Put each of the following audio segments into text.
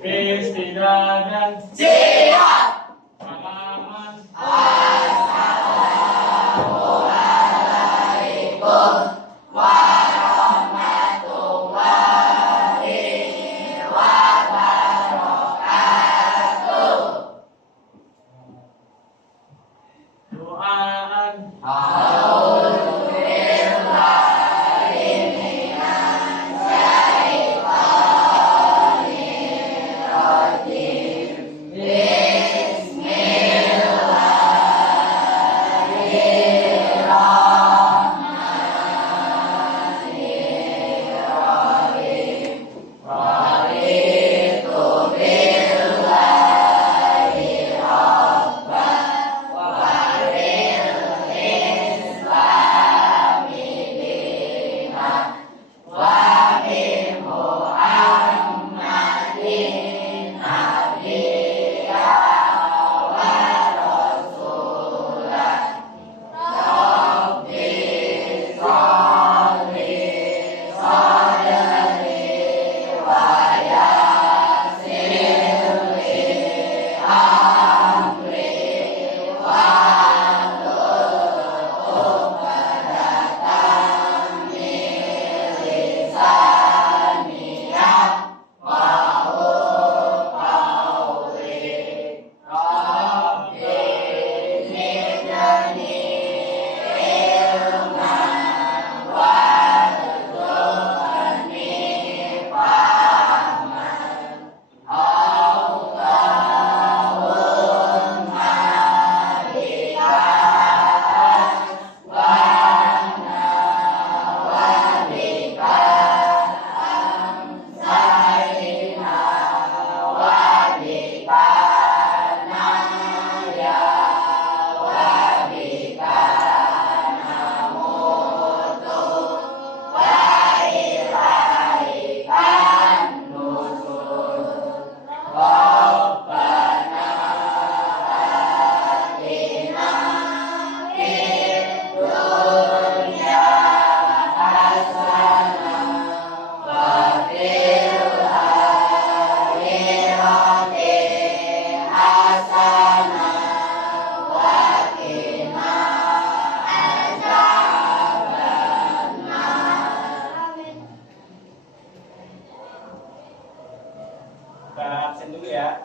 Kristina dan siap. Halaman. Assalamualaikum warahmatullahi wabarakatuh. Doaan. Kita absen dulu ya.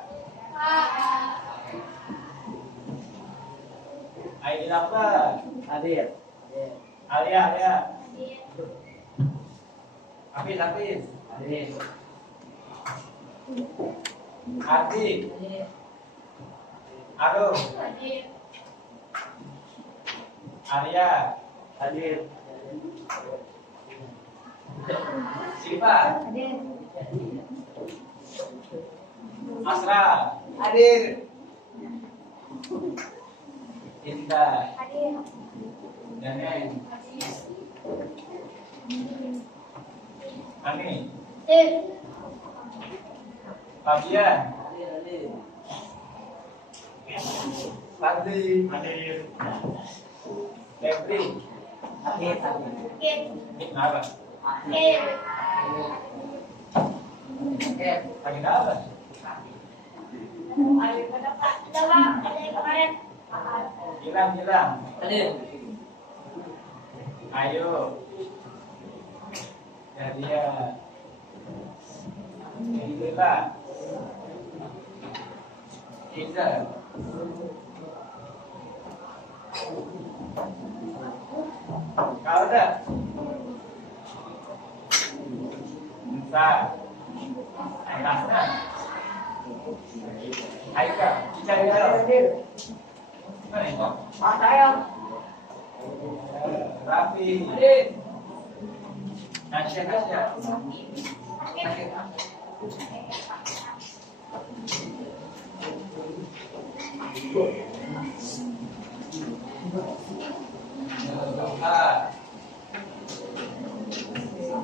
Aidil apa? Hadir. Alia. Hafiz. Hadir. Ardi. Arum. Arya. Hadir. Siva. Asra. Hadir. Indah. Neneng. Ani. Fabian. Fadli. Hadir. Febri. Hadir. Kenapa? Lagi apa? Gilang. Hadir. Ayo. Nadia. Indra. Iza. Kau ada? Musa. Aina. Aika. Cari Hadir. mana itu? Saya. Rafi. Hadir. Nasya.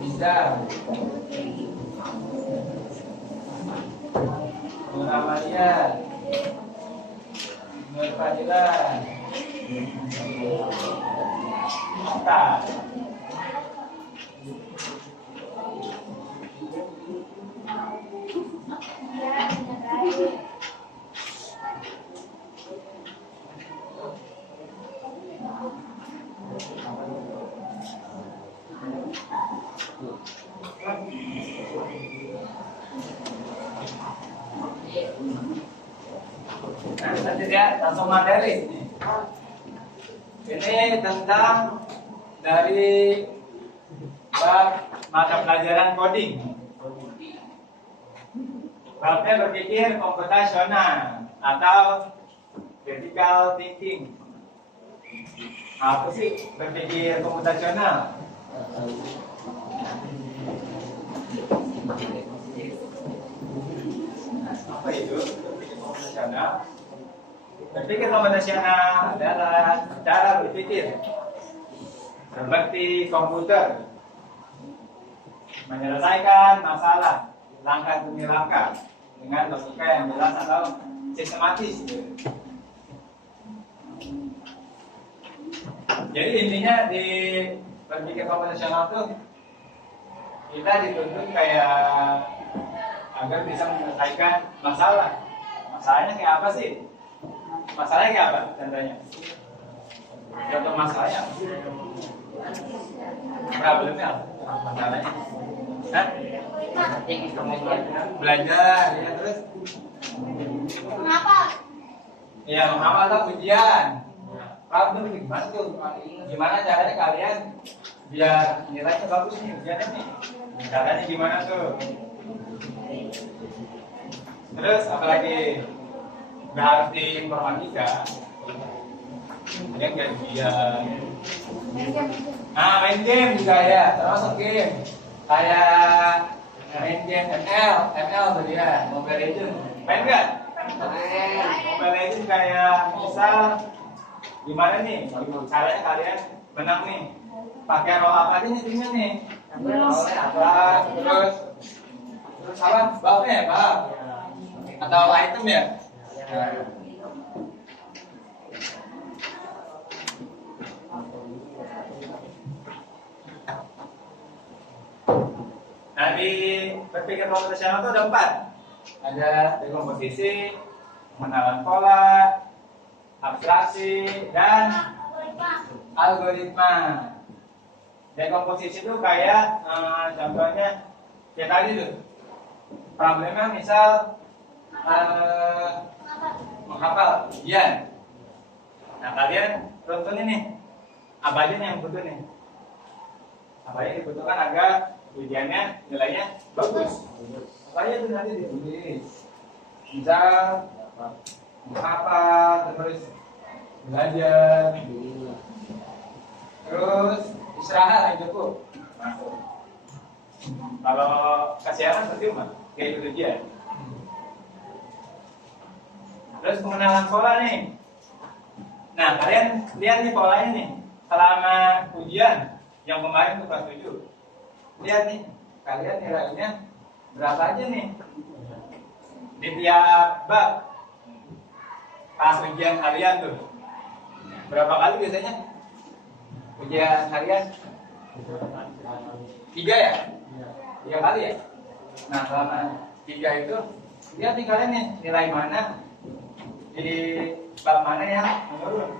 Bisa. Muhammadiyah. Fadilah. Tak. ya, langsung materi. Ini tentang dari bab mata pelajaran coding. Babnya berpikir komputasional atau critical thinking. Apa sih berpikir komputasional? Apa itu berpikir komputasional? Berpikir komputasional adalah cara berpikir seperti komputer, menyelesaikan masalah langkah demi langkah dengan logika yang jelas atau sistematis. Jadi intinya di berpikir komputasional tuh kita dituntut kayak agar bisa menyelesaikan masalah. Masalahnya kayak apa sih? Masalahnya kayak apa? Contohnya? Contoh masalahnya? Problemnya apa? Masalahnya? Hah? Belajar, ya terus? Mengapa? Ya, mengapa atau ujian? Problem gimana tuh? Gimana caranya kalian biar nilainya bagus nih ujiannya nih? Caranya gimana tuh? Terus apalagi? Nggak harus di informatika. Yang gajian. Main game juga ya, termasuk game. Kayak main game ML tuh dia, Mobile Legends. Main nggak? Mobile Legends kayak misal gimana nih? Caranya kalian menang nih? Pakai role apa aja nih timnya nih? Role apa? Terus apa? Buffnya ya, buff? Atau item ya? Nah di berpikir komputasional itu ada 4. Ada dekomposisi, pengenalan pola, abstraksi, dan algoritma. Dekomposisi itu kayak contohnya ya tadi tuh problemnya misal menghafal ujian. Nah kalian tonton ini apa aja nih yang butuh nih? Apa yang dibutuhkan agar ujiannya nilainya bagus? Apa aja tuh nanti ditulis. Misal menghafal, terus belajar, terus istirahat yang cukup. Kalau kesiangan percuma kayak gitu ujian. Terus pengenalan pola nih. Nah, kalian lihat nih polanya nih. Selama ujian yang kemarin tuh kelas 7. Lihat nih, kalian nilainya berapa aja nih? Di tiap bab. Pas ujian kalian tuh. Berapa kali biasanya? Ujian kalian? 3 ya? 3 kali ya? Nah, selama 3 itu lihat nih kalian nih nilai mana di bab mana yang menurun.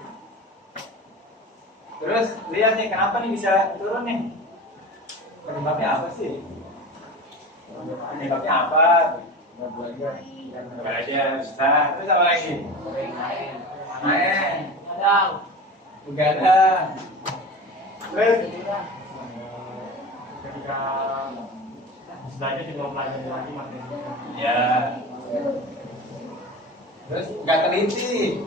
Terus lihat nih kenapa nih bisa turun nih? Penyebabnya apa sih? Penyebabnya apa? Belajar susah. Terus apa lagi? Main. Begadang. Terus Ketika belajar juga pelajari lagi materi. ya. Terus nggak teliti.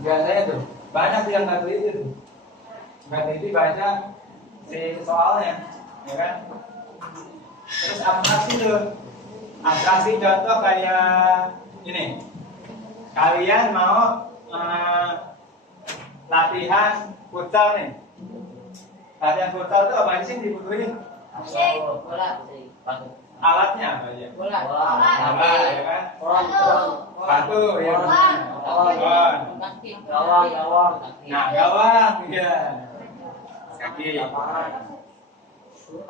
Biasanya tuh banyak yang nggak teliti tuh. Nggak teliti baca si soalnya, ya kan? Terus abstraksi tuh. Abstraksi contoh kayak ini. Kalian mau latihan futsal nih. Latihan futsal itu apa aja sih dibutuhin? Bola. Alatnya apa aja? Bola. Bola, ya kan? Batu, ya. Gawang. Gawang. Nah, gawang, ya. Kaki.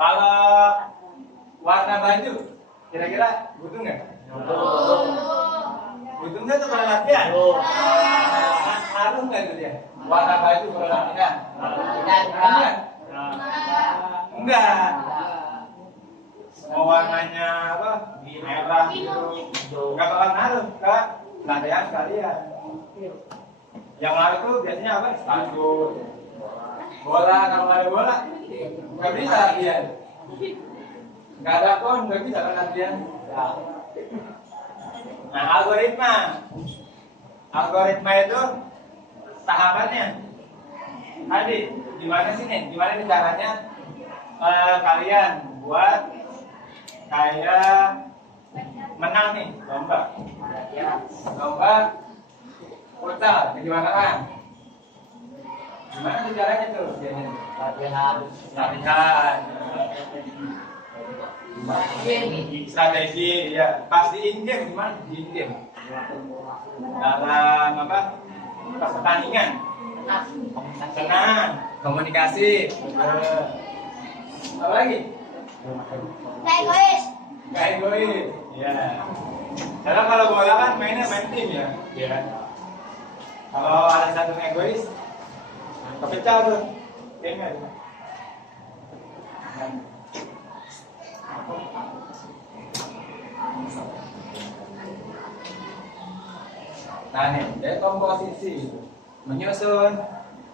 Kalau warna baju, kira-kira butuh nggak? Butuh nggak tuh kalau latihan? Harus nggak tuh dia? Warna baju kalau latihan? Enggak. Enggak. Mau warnanya apa? Merah, biru. Nggak bakal ngaruh ke latihan kalian. Yang lari tuh biasanya apa? Sepatu, bola. Kalau nggak ada bola, nggak bisa latihan. Nggak ada kon, nggak bisa kan latihan. Nah, algoritma itu tahapannya. Tadi, gimana sih nih? Gimana nih caranya kalian buat kayak menang nih lomba futsal kejuaraan? Gimana tuh caranya tuh? Latihan. Strategi ya. Pasti in-game gimana? In-game. Dalam apa? Pas pertandingan. Senang, komunikasi. Apa lagi? Gak egois. Ya. Karena kalau bola kan mainnya main tim ya. Iya. Kalau ada satu yang egois, kepecah tuh timnya. Nah nih, dari komposisi menyusun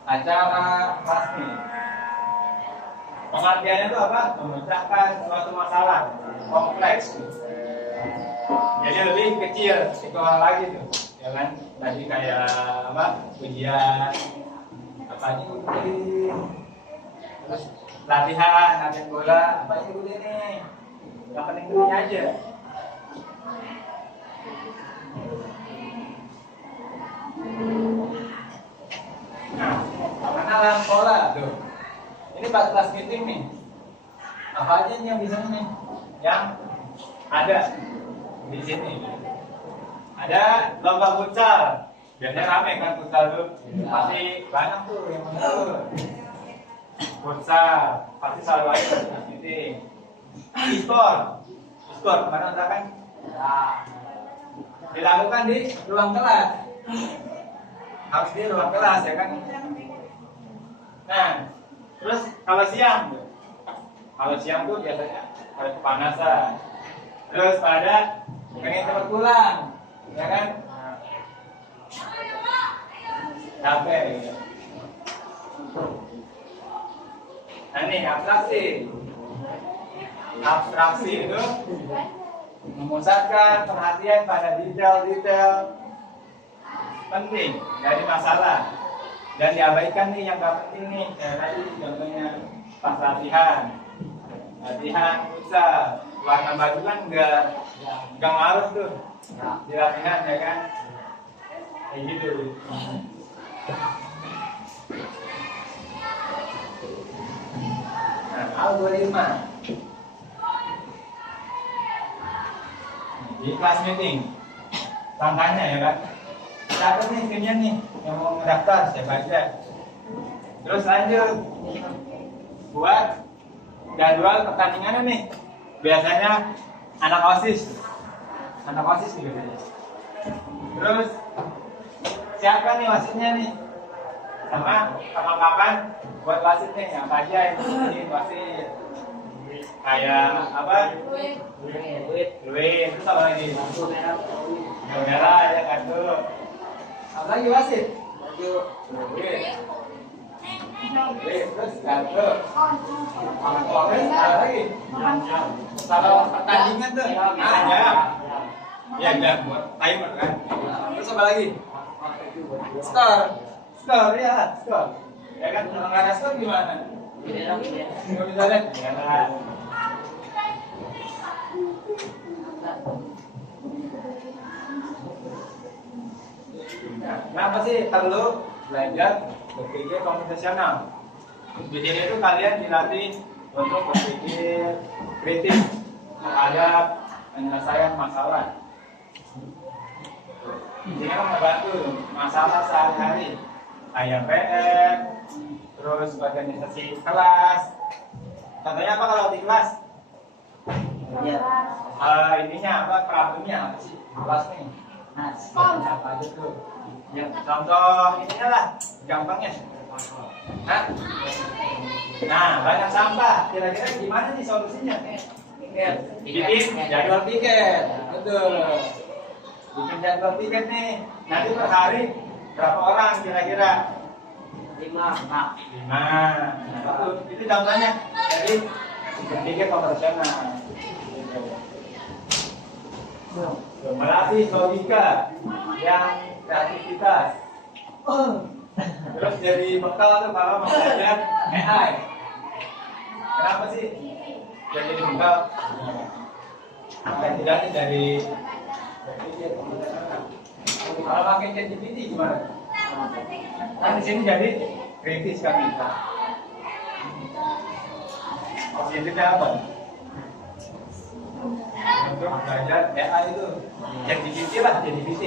acara kelas nih. Pengertiannya itu apa? Memecahkan suatu masalah kompleks. Jadi lebih kecil sekolah lagi tuh, ya kan? Tadi kayak apa? Ujian, apa aja ikutin. Terus latihan bola, apa aja ikutin nih. Yang penting-penting aja. Nah, pengenalan pola tuh. Ini pas kelas meeting nih. Apa aja nih yang bisa nih? Yang ada di sini. Ada lomba futsal. Biasanya rame kan futsal tuh. Pasti banyak tuh yang menurut. Futsal pasti selalu ada di kelas meeting. E-sport kemana kan? Dilakukan di ruang kelas. Harus di ruang kelas ya kan? Nah, terus kalau siang tuh biasanya ada kepanasan. Terus pada pengen cepat pulang, ya kan? Capek. Ya. Nah ini abstraksi itu memusatkan perhatian pada detail-detail penting dari masalah dan diabaikan nih yang gak penting nih. Kayak tadi contohnya pas latihan futsal, warna baju kan nggak ngaruh tuh di latihan ya kan, kayak gitu. Nah, algoritma di kelas meeting tangkanya ya kan, catat nih timnya nih yang mau mendaftar siapa aja. Terus lanjut buat jadwal pertandingannya nih. Biasanya anak OSIS nih biasanya. Terus siapa nih wasitnya nih, sama kapan buat wasit nih apa aja yang ini wasit. Kayak apa? Duit. Terus apa lagi? Merah ya kartu. Apa lagi wasit? Duit. Terus kartu. Terus apa lagi? Kalau pertandingan tuh jam. Ya jam buat timer kan. Terus apa lagi? Skor ya. Ya kan kalau nggak ada skor gimana? Nggak bisa deh. Kenapa sih perlu belajar berpikir komputasional? Di sini itu kalian dilatih untuk berpikir kritis terhadap penyelesaian masalah. Ini kan membantu masalah sehari-hari, kayak PR, terus organisasi kelas. Contohnya apa kalau di kelas? Ininya apa? Problemnya apa sih? Kelas nih. Apa aja tuh? Ya, contoh ininya lah, gampangnya. Nah, banyak sampah. Kira-kira gimana nih solusinya? Bikin jadwal piket, betul. Bikin jadwal piket nih. Nanti per hari Berapa orang kira-kira? 5. 5. Itu contohnya. Jadi berpikir konvensional. Melatih logika yang kreativitas. Terus jadi bekal tuh kalau mau belajar AI. Kenapa sih jadi bekal? Maka tidaknya dari kalau pakai ChatGPT gimana? Kan di sini jadi kritis kan kita. Objektifnya apa? Untuk belajar AI itu ChatGPT lah, ChatGPT.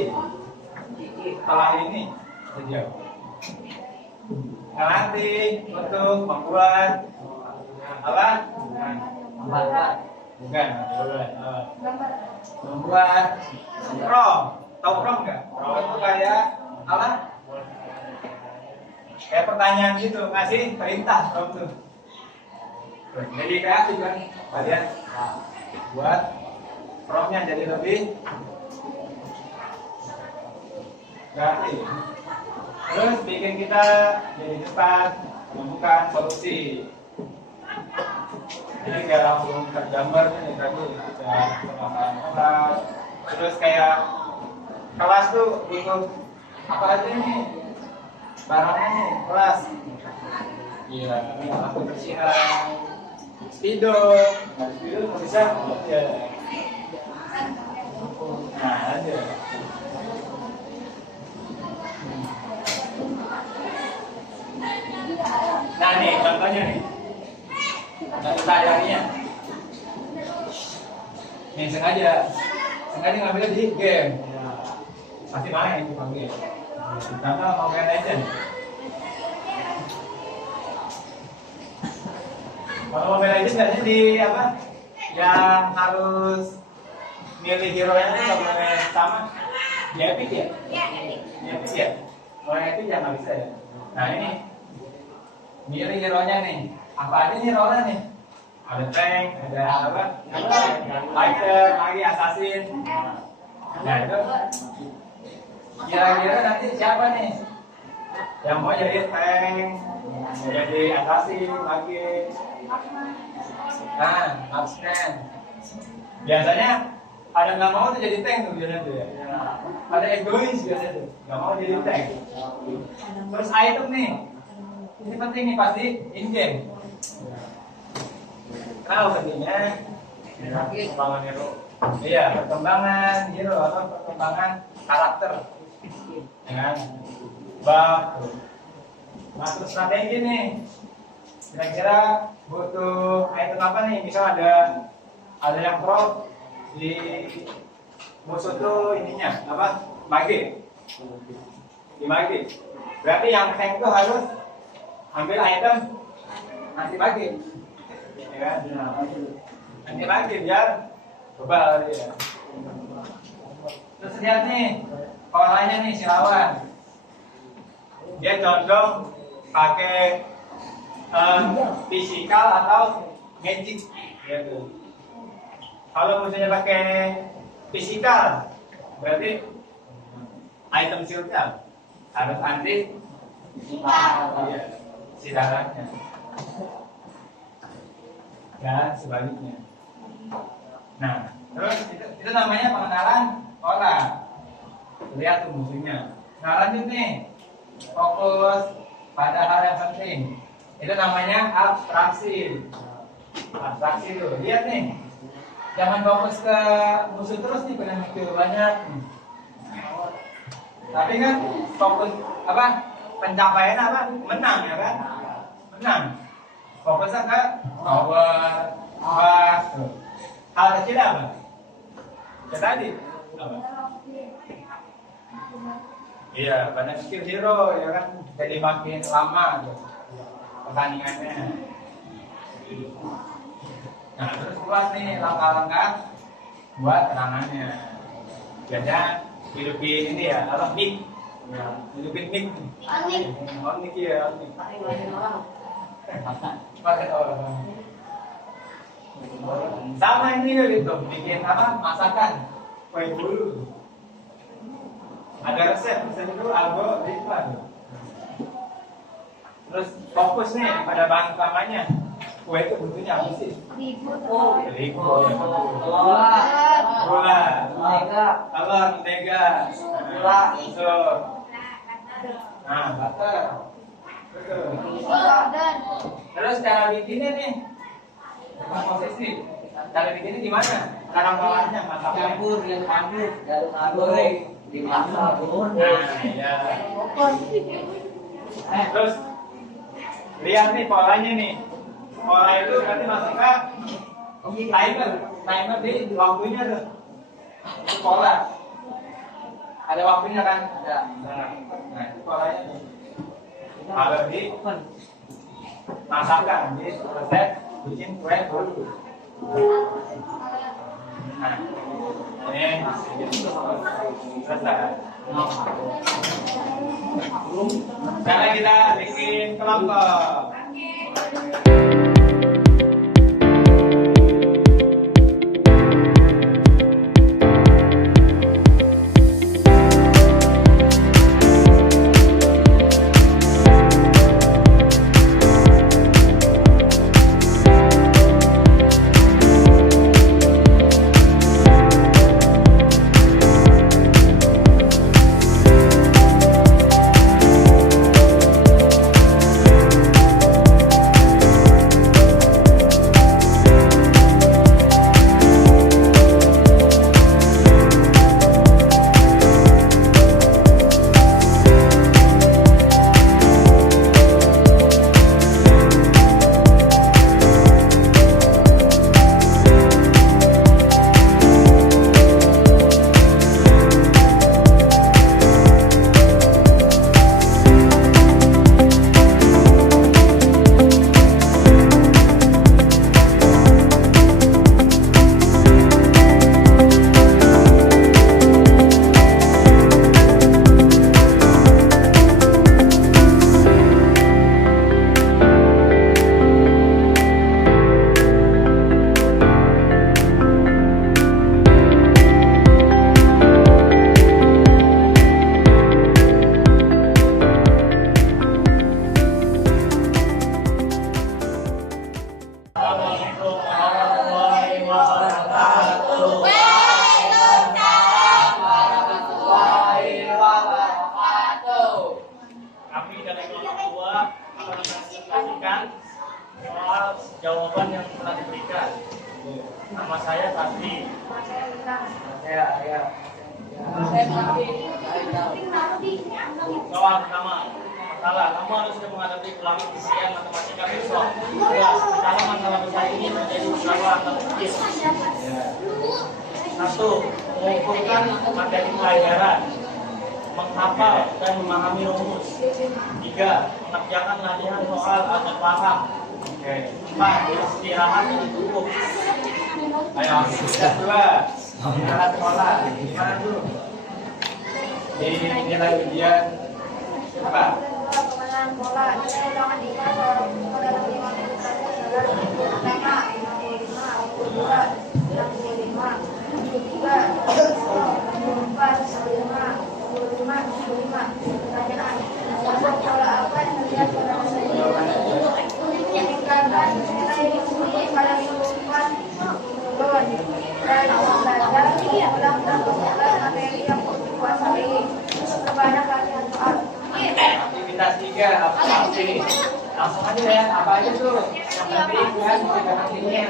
Setelah ini saja. Nanti untuk membuat apa? Bukan. Membuat prompt. Tahu prompt nggak? Prompt itu kayak apa? Kayak pertanyaan gitu, ngasih perintah prompt tuh. Jadi kreatif kan kalian buat promptnya jadi lebih kreatif. Terus bikin kita jadi cepat menemukan solusi. Jadi kayak langsung tergambar nih tadi permasalahan kelas. Terus kayak kelas tuh butuh apa aja nih barangnya nih kelas. Iya, alat kebersihan, spidol, spidol bisa ya. Nah aja. Nah nih contohnya nih. Layarnya nih sengaja ngambilnya di game pasti main itu game karena Mobile Legend. Kalau Mobile Legend biasanya di apa yang harus milih hero yang sama di Epic ya? Di Epic ya? Kalau Epic ya nggak bisa ya. Nah ini milih hero nya nih. Apa aja nih role nih? Ada tank, ada apa? Fighter, lagi assassin. Nah itu kira-kira nanti siapa nih yang mau jadi tank, jadi assassin lagi? Nah, marksman. Biasanya ada nggak mau tuh jadi tank tuh biasanya tuh ya. Ada egois biasanya tuh, nggak mau jadi tank. Terus item nih, ini penting nih pasti in game. Kenapa pentingnya? Perkembangan hero. Iya, perkembangan hero atau perkembangan karakter. Ya kan? Masuk strategi nih. Kira-kira butuh item apa nih? Misal ada yang pro di musuh tuh ininya apa? Mage. Di mage. Berarti yang tank tuh harus ambil item anti mage. Ya kan? Anti mage biar bebal dia. Terus lihat nih, polanya nih si lawan. Dia condong pakai fisikal atau magic gitu. Kalau misalnya pakai fisikal, berarti item shieldnya harus anti iya, si darahnya. Dan sebaliknya. Nah, terus itu namanya pengenalan orang. Lihat tuh musuhnya. Nah, lanjut nih, fokus pada hal yang penting. Itu namanya abstraksi. Abstraksi tuh, lihat nih. Jangan fokus ke musuh terus nih, pengen mikir banyak. Tapi kan fokus apa? Pencapaian apa? Menang ya kan? Menang. Fokusnya ke power, bas. Hal kecil apa? Ya tadi. Apa? Iya, banyak skill hero ya kan, jadi makin lama tuh pertandingannya. Nah, terus buat nih langkah-langkah buat serangannya. Biasanya hidupin ini ya, apa mic? Ya, hidupin mic. Onik ya, onik. Pakai orang. Sama ini gitu, bikin apa? Masakan, kue bulu. Ada resep itu algoritma. Terus fokus nih pada bahan utamanya. Kue itu butuhnya apa sih? Terigu, Gula. gula, Mentega. telur, mentega, Gula. susu, nah butter. Betul. Terus cara bikinnya nih, posisi. Cara bikinnya di mana? Cara ngolahnya, masaknya. Campur yang aduk. Goreng. Dimasak. Nah, ya. Terus lihat nih polanya nih. Pola itu nanti masuknya timer di waktunya tuh. Itu pola. Ada waktunya kan? Ada. Nah, itu polanya nih. Kalau di masakan di resep bikin kue dulu. Nah, ini selesai. Sekarang kita bikin kelompok. Jawaban yang telah diberikan. Nama saya Tasdi. Soal pertama, masalah kamu harus sudah menghadapi ulangan isian matematika besok. Sekarang masalah besar ini menjadi masalah terkecil. Satu, mengumpulkan materi pelajaran, menghafal dan memahami rumus. Tiga, mengerjakan latihan soal agar paham. 4. Istirahat yang cukup. Ayo, yang kedua, istirahat sekolah. Gimana tuh? Di nilai ujian apa? Aktivitas 3 apa sih? Langsung aja ya, apa aja tuh? Yang penting ya, yang pentingnya.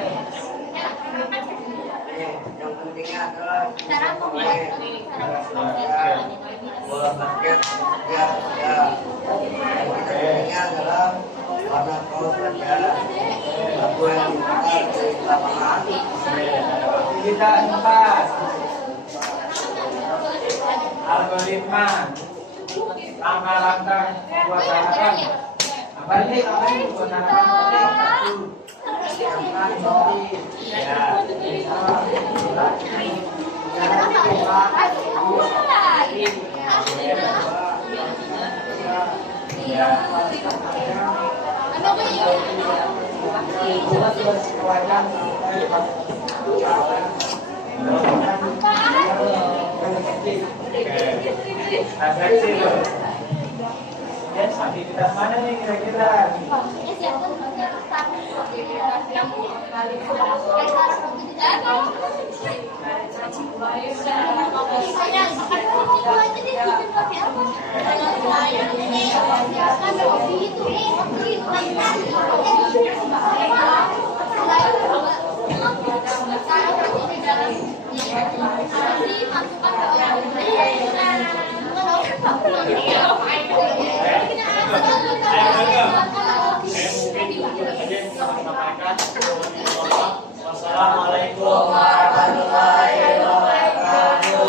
Yang pentingnya adalah bola basket ya. Yang pentingnya adalah warna kaos saja. Lagu yang diputar di lapangan. Aktivitas 4 algoritma langkah-langkah buat sarapan. Apa ini buat sarapan? Refleksi loh. Aktivitas mana nih kira-kira? Wassalamualaikum warahmatullahi wabarakatuh.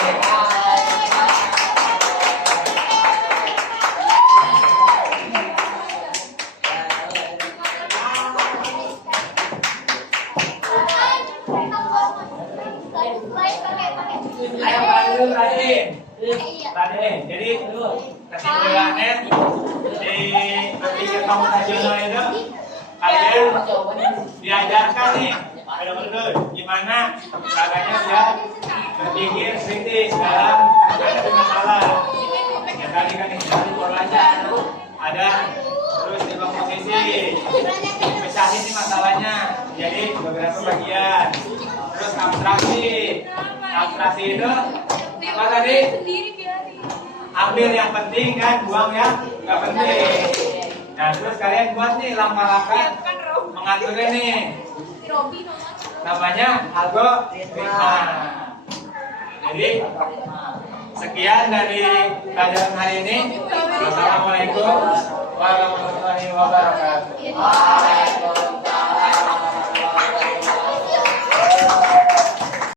Ayo panggil tadi. Tadi, jadi kesimpulannya di berpikir komputasional itu kalian diajarkan nih, benar-benar gimana caranya dia berpikir kritis dalam menghadapi masalah. Ya tadi kan dari polanya ada, terus di komposisi, pecahin nih masalahnya jadi beberapa bagian. Terus abstraksi itu apa tadi? Ambil yang penting kan, buang yang nggak penting. Nah terus kalian buat nih langkah-langkah mengaturnya nih. Namanya algoritma. Jadi sekian dari pelajaran hari ini. Wassalamualaikum warahmatullahi wabarakatuh.